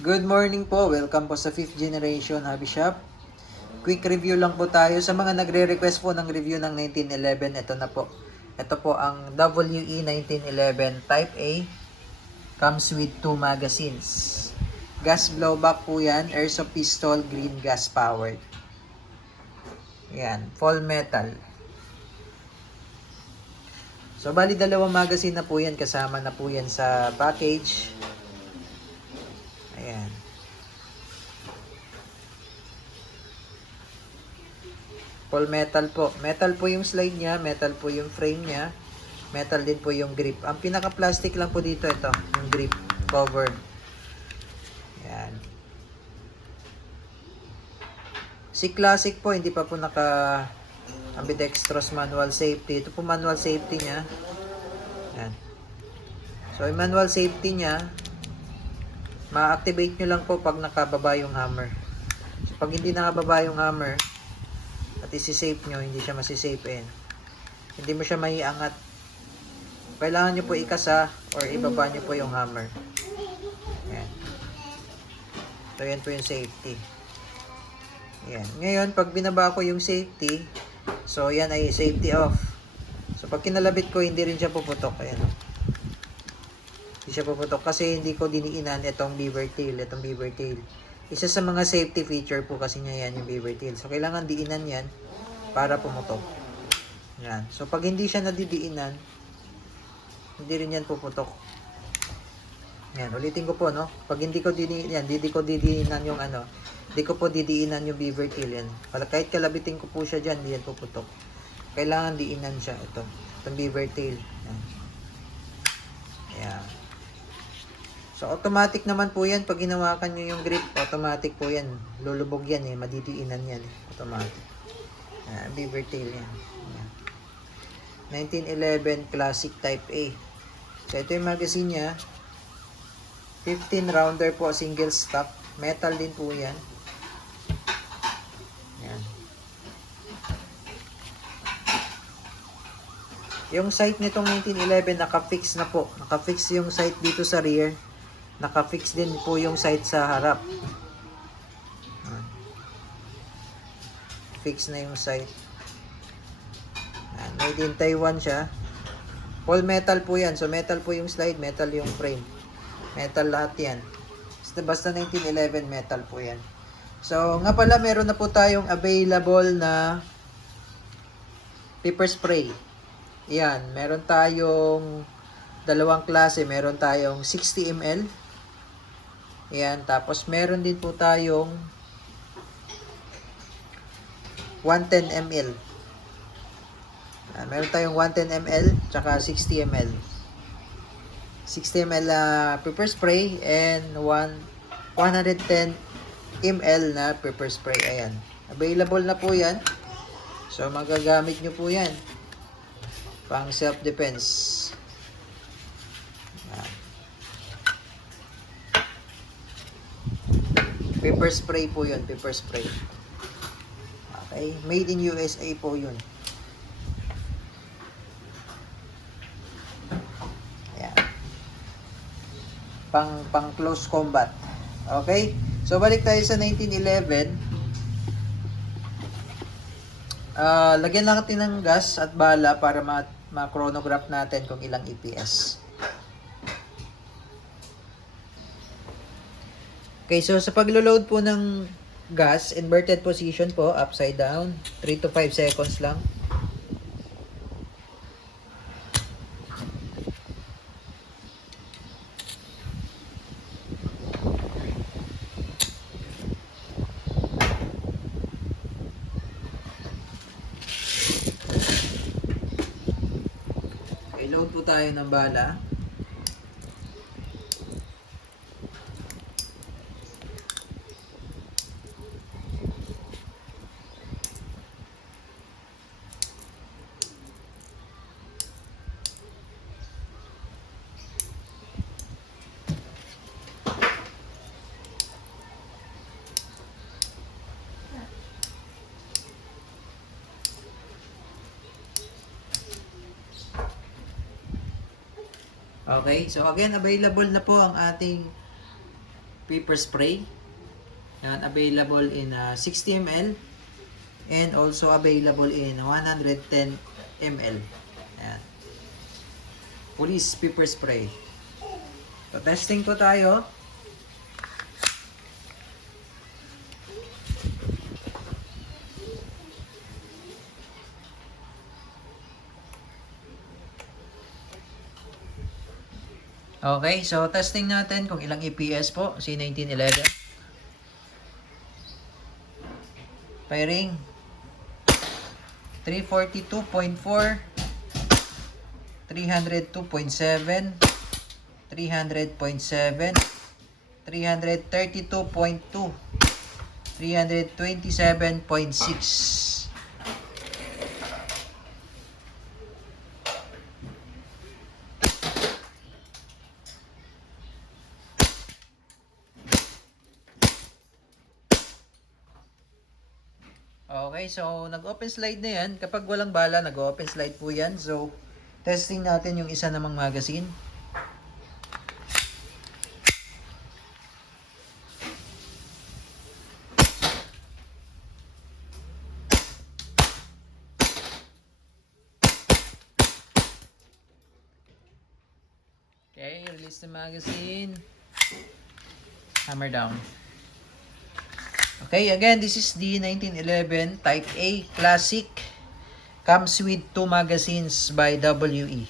Good morning po. Welcome po sa 5th generation hobby shop. Quick review lang po tayo sa mga nagre-request po ng review ng 1911. Ito na po. Ito po ang WE 1911 Type A. Comes with 2 magazines. Gas blowback po yan. Airsoft pistol, green gas powered. Yan. Full metal. So, bali dalawang magazine na po yan. Kasama na po yan sa package. Ayan. Full metal po. Metal po yung slide niya, metal po yung frame niya, metal din po yung grip. Ang pinaka-plastic lang po dito, ito, yung grip cover. Ayan. Si Classic po, hindi pa po naka ambidextrous manual safety. Ito po manual safety niya. Ayan. So, yung manual safety niya, ma-activate nyo lang po pag nakababa yung hammer. So, pag hindi nakababa yung hammer, at isi-safe nyo, hindi siya masi-safe. Hindi mo siya maiangat. Kailangan nyo po ikasa or ibaba nyo po yung hammer. Ayan. So, yan po yung safety. Ayan. Ngayon, pag binaba ko yung safety, so, yan ay safety off. So, pag kinalabit ko, hindi rin siya puputok. Ayan. Hindi siya puputok kasi hindi ko diniinan itong beaver tail. Itong beaver tail. Isa sa mga safety feature po kasi niya yan, yung beaver tail. So, kailangan diinan yan para pumutok. Yan. So, pag hindi siya nadidiinan, hindi rin yan puputok. Yan. Ulitin ko po, no? Pag hindi ko didiinan yung ano, hindi ko po didiinan yung beaver tail yan. Kahit kalabitin ko po siya dyan, hindi yan puputok. Kailangan diinan siya. Ito. Itong beaver tail. Yan. Yan. So, automatic naman po yan. Pag hinawakan nyo yung grip, automatic po yan. Lulubog yan eh. Madidiinan yan eh. Automatic. Beaver tail yan. 1911 Classic Type A. So, ito yung magazine niya. 15 rounder po. Single stock. Metal din po yan. Yan. Yung sight nitong 1911, naka-fix na po. Naka-fix yung sight dito sa rear. Naka-fix din po yung sight sa harap. Fix na yung sight. Made in Taiwan siya. Full metal po yan. So, metal po yung slide, metal yung frame. Metal lahat yan. Basta 1911 metal po yan. So, nga pala, meron na po tayong available na pepper spray. Yan. Meron tayong dalawang klase. Meron tayong 60 ml. Yan. Tapos, meron din po tayong 110 ml. Meron tayong 110 ml tsaka 60 ml. 60 ml pepper spray and 110 ml na pepper spray. Ayan. Available na po yan. So, magagamit nyo po yan. Pang self-defense. Pepper spray po yun. Pepper spray. Okay. Made in USA po yun. Pang close combat. Okay? So, balik tayo sa 1911. Lagyan lang natin ng gas at bala para ma-chronograph natin kung ilang EPS. Okay, so sa paglo-load po ng gas, inverted position po, upside down, 3 to 5 seconds lang. Load po tayo ng bala. Okay, so again, available na po ang ating paper spray. Yan, available in 60 ml and also available in 110 ml. Yan. Police paper spray. So, testing po tayo. Okay, so testing natin kung ilang EPS po, C1911. Firing 342.4, 302.7, 300.7, 332.2, 327.6. Okay, so nag-open slide na yan. Kapag walang bala, nag-open slide po yan. So, testing natin yung isa namang magazine. Okay, release the magazine. Hammer down. Okay, again, this is the 1911 Type A Classic. Comes with 2 magazines by WE.